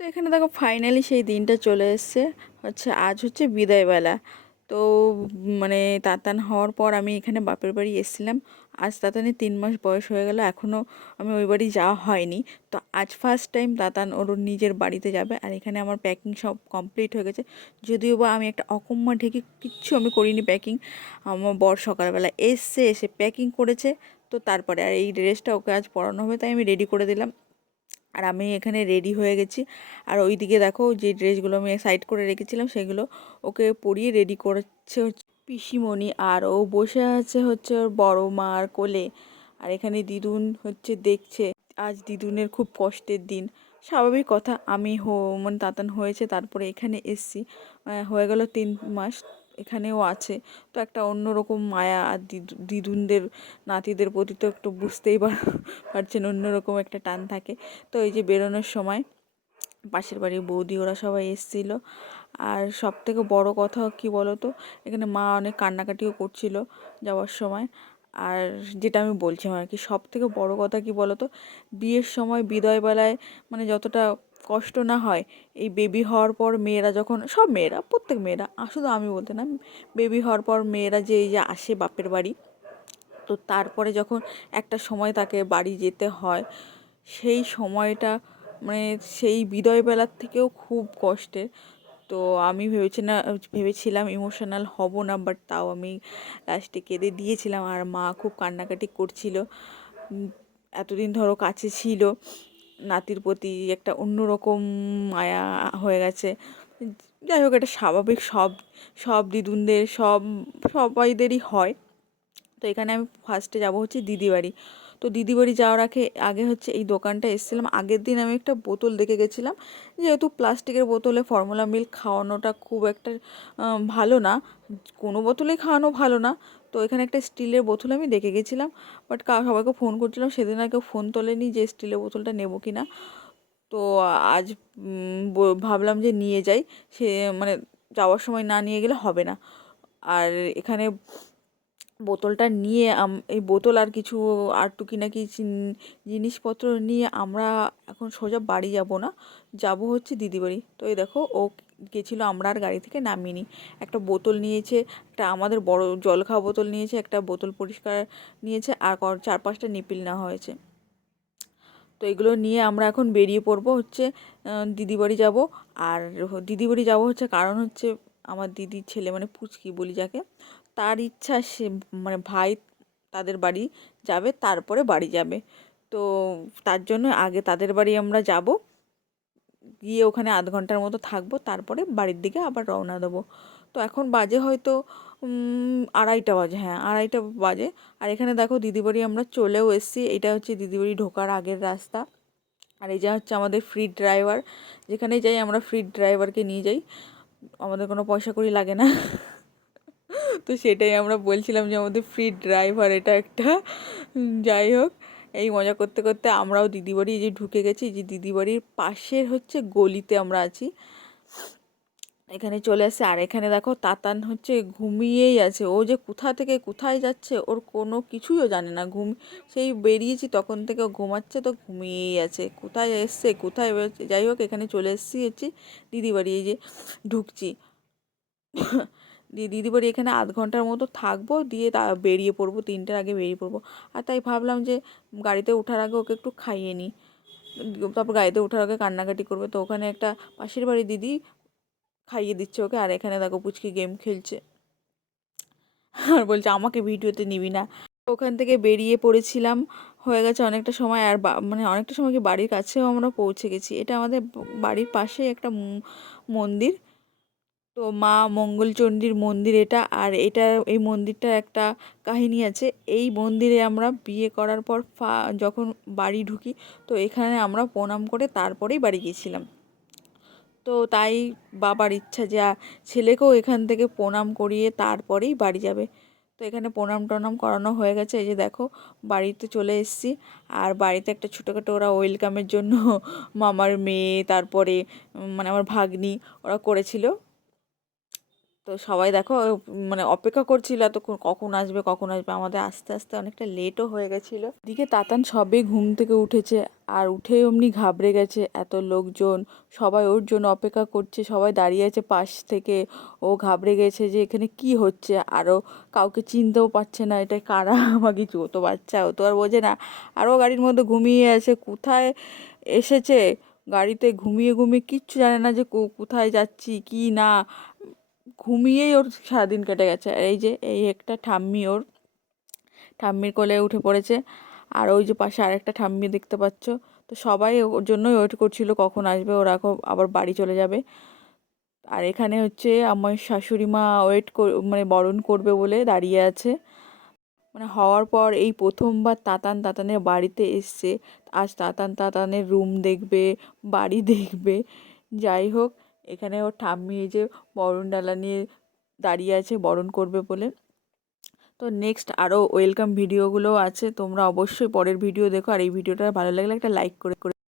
তো এখানে দেখো ফাইনালি সেই দিনটা চলে এসেছে। আজ হচ্ছে বিদায়বেলা। তো মানে তাতান হওয়ার পর আমি এখানে বাপের বাড়ি এসেছিলাম। আজ তাতানের 3 মাস বয়স হয়ে গেল, এখনও আমি ওই বাড়ি যাওয়া হয়নি। তো আজ ফার্স্ট টাইম তাতান ওর নিজের বাড়িতে যাবে। আর এখানে আমার প্যাকিং সব কমপ্লিট হয়ে গেছে। যদিও বা আমি একটা অকম্মা ঢেকে কিচ্ছু আমি করিনি প্যাকিং। আমার বর সকালবেলা এসে প্যাকিং করেছে। তো তারপরে আর এই ড্রেসটা ওকে আজ পরানো হবে, তাই আমি রেডি করে দিলাম। আর আমি এখানে রেডি হয়ে গেছি। আর ওইদিকে দেখো যে ড্রেসগুলো আমি সাইড করে রেখেছিলাম সেগুলো ওকে পরিয়ে রেডি করেছে হচ্ছে পিসিমণি। আর ও বসে আছে হচ্ছে ওর বড় মার কোলে। আর এখানে দিদুন হচ্ছে দেখছে। আজ দিদুনের খুব কষ্টের দিন। স্বাভাবিক কথা, আমি মানে তাতান হয়েছে তারপরে এখানে এসছি। হয়ে গেল 3 মাস, এখানেও আছে। তো একটা অন্যরকম মায়া। আর দিদুনদের নাতিদের প্রতি তো একটু বুঝতেই পারছেন, অন্যরকম একটা টান থাকে। তো এই যে বেরোনোর সময় পাশের বাড়ির বৌদি ওরা সবাই এসেছিলো। আর সব থেকে বড় কথা কি বলো তো, এখানে মা অনেক কান্নাকাটিও করছিল যাওয়ার সময়। আর যেটা আমি বলছিলাম আর কি, সব থেকে বড় কথা কি বলো তো, বিয়ের সময় বিদায়বেলায় মানে যতটা কষ্ট না হয়, এই বেবি হওয়ার পর মেয়েরা যখন, সব মেয়েরা, প্রত্যেক মেয়েরা, শুধু আমি বলতে না, বেবি হওয়ার পর মেয়েরা যে এই যে আসে বাপের বাড়ি, তো তারপরে যখন একটা সময় তাকে বাড়ি যেতে হয়, সেই সময়টা মানে সেই বিদায়বেলার থেকেও খুব কষ্টের। তো আমি ভেবেছিলাম ইমোশনাল হব না, বাট তাও আমি লাস্টে কেঁদে দিয়েছিলাম। আর মা খুব কান্নাকাটি করছিল। উম, এতদিন ধরো কাছে ছিল, নাতির প্রতি একটা অন্যরকম মায়া হয়ে গেছে। যাই হোক, এটা স্বাভাবিক, সব সব দিদুনদের সবাইদেরই হয়। তো এখানে আমি ফার্স্টে যাব হচ্ছে দিদি বাড়ি। তো দিদি বাড়ি যাওয়ার আগে আগে হচ্ছে এই দোকানটা এসেছিলাম। আগের দিন আমি একটা বোতল দেখে গেছিলাম, যেহেতু প্লাস্টিকের বোতলে ফর্মুলা মিল্ক খাওয়ানোটা খুব একটা ভালো না, কোনো বোতলেই খাওয়ানো ভালো না। তো এখানে একটা স্টিলের বোতল আমি দেখে গেছিলাম। বাট সবাইকে ফোন করছিলাম, সেদিন আর কেউ ফোন তোলেনি যে স্টিলের বোতলটা নেবো কি না। তো আজ ভাবলাম যে নিয়ে যাই। সে মানে যাওয়ার সময় না নিয়ে গেলে হবে না। আর এখানে বোতলটা নিয়ে এই বোতল আর কিছু আর টুকিনাকি জিনিসপত্র নিয়ে আমরা এখন সোজা বাড়ি যাব না, যাব হচ্ছে দিদি বাড়ি। তো এই দেখো ও গেছিলো, আমরা আর গাড়ি থেকে নামিনি। একটা বোতল নিয়েছে, একটা আমাদের বড় জল খাওয়া বোতল নিয়েছে, একটা বোতল পরিষ্কার নিয়েছে, আর 4-5টা নিপিল নেওয়া হয়েছে। তো এগুলো নিয়ে আমরা এখন বেরিয়ে পড়বো হচ্ছে দিদি বাড়ি যাব। আর দিদি বাড়ি যাবো হচ্ছে কারণ হচ্ছে আমার দিদির ছেলে মানে পুচকি বলি যাকে, তার ইচ্ছা সে মানে ভাই তাদের বাড়ি যাবে, তারপরে বাড়ি যাবে। তো তার জন্য আগে তাদের বাড়ি আমরা যাব, গিয়ে ওখানে আধ ঘন্টার মতো থাকবো, তারপরে বাড়ির দিকে আবার রওনা দেবো। তো এখন বাজে হয়তো 2:30 বাজে, হ্যাঁ 2:30 বাজে। আর এখানে দেখো দিদি বাড়ি আমরা চলেও এসেছি। এটা হচ্ছে দিদি বাড়ি ঢোকার আগের রাস্তা। আর এই যে হচ্ছে আমাদের ফ্রি ড্রাইভার, যেখানে যাই আমরা ফ্রি ড্রাইভারকে নিয়ে যাই, আমাদের কোনো পয়সা কড়ি লাগে না। তো সেটাই আমরা বলছিলাম যে আমাদের ফ্রি ড্রাইভার এটা একটা। যাই হোক, এই মজা করতে করতে আমরাও দিদি বাড়ি এই যে ঢুকে গেছি। যে দিদি বাড়ির পাশের হচ্ছে গলিতে আমরা আছি, এখানে চলে আসছে। আর এখানে দেখো তাতান হচ্ছে ঘুমিয়েই আছে। ও যে কোথা থেকে কোথায় যাচ্ছে ওর কোনো কিছুই ও জানে না। সেই বেরিয়েছি তখন থেকে ও ঘুমাচ্ছে, তো ঘুমিয়েই আছে, কোথায় এসছে কোথায় বেরোচ্ছে। যাই হোক, এখানে চলে এসেছি হচ্ছে দিদি বাড়ি, এই যে ঢুকছি। দিয়ে দিদি বাড়ি এখানে আধ ঘন্টার মতো থাকবো, দিয়ে বেরিয়ে পড়বো, 3টার আগে বেরিয়ে পড়বো। আর তাই ভাবলাম যে গাড়িতে ওঠার আগে ওকে একটু খাইয়ে নিই, তারপর গাড়িতে ওঠার আগে কান্নাকাটি করবে। তো ওখানে একটা পাশের বাড়ি দিদি খাইয়ে দিচ্ছে ওকে। আর এখানে দেখো পুচকি গেম খেলছে, আর বলছে আমাকে ভিডিওতে নিবি না। ওখান থেকে বেরিয়ে পড়েছিলাম, হয়ে গেছে অনেকটা সময়। আর মানে অনেকটা সময় কি, বাড়ির কাছেও আমরা পৌঁছে গেছি। এটা আমাদের বাড়ির পাশে একটা মন্দির। তো মা মঙ্গলচণ্ডীর মন্দির এটা। আর এটা, এই মন্দিরটার একটা কাহিনী আছে। এই মন্দিরে আমরা বিয়ে করার পর যখন বাড়ি ঢুকি, তো এখানে আমরা প্রণাম করে তারপরেই বাড়ি গিয়েছিলাম। তো তাই বাবার ইচ্ছা যে ছেলেকেও এখান থেকে প্রণাম করিয়ে তারপরেই বাড়ি যাবে। তো এখানে প্রণাম টনাম করানো হয়ে গেছে, এই যে দেখো বাড়িতে চলে এসেছি। আর বাড়িতে একটা ছোটোখাটো ওরা ওয়েলকামের জন্য মামার মেয়ে, তারপরে মানে আমার ভাগ্নি, ওরা করেছিল। তো তো সবাই দেখো মানে অপেক্ষা করছিল এতক্ষণ কখন আসবে কখন আসবে, আমাদের আস্তে আস্তে অনেকটা লেটও হয়ে গেছিলো। এদিকে তাতান সবে ঘুম থেকে উঠেছে, আর উঠেই অমনি ঘাবড়ে গেছে, এত লোকজন সবাই ওর জন্য অপেক্ষা করছে, সবাই দাঁড়িয়ে আছে পাশ থেকে। ও ঘাবড়ে গেছে যে এখানে কি হচ্ছে, আরও কাউকে চিনতেও পারছে না এটা কারা বা কিছু। ও তো বাচ্চা, ও তো আর বোঝে না। আরও গাড়ির মধ্যে ঘুমিয়ে আছে, কোথায় এসেছে গাড়িতে ঘুমিয়ে ঘুমিয়ে কিচ্ছু জানে না যে কোথায় যাচ্ছি কি না, ঘুমিয়েই ওর সারাদিন কেটে গেছে। আর এই যে এই একটা ঠাম্মি, ওর ঠাম্মির কোলে উঠে পড়েছে, আর ওই যে পাশে আরেকটা ঠাম্মি দেখতে পাচ্ছ। তো সবাই ওর জন্যই ওয়েট করছিল কখন আসবে, ওরা আবার বাড়ি চলে যাবে। আর এখানে হচ্ছে আমার শাশুড়ি মা মানে বরণ করবে বলে দাঁড়িয়ে আছে। মানে হওয়ার পর এই প্রথমবার তাতানের বাড়িতে এসছে। আজ তাতানের রুম দেখবে, বাড়ি দেখবে। যাই হোক, এখানে ওর ঠাম্মি এই যে বরণ ডালা নিয়ে দাঁড়িয়ে আছে বরণ করবে বলে। তো নেক্সট আরও ওয়েলকাম ভিডিওগুলোও আছে, তোমরা অবশ্যই পরের ভিডিও দেখো। আর এই ভিডিওটা ভালো লাগলে একটা লাইক করে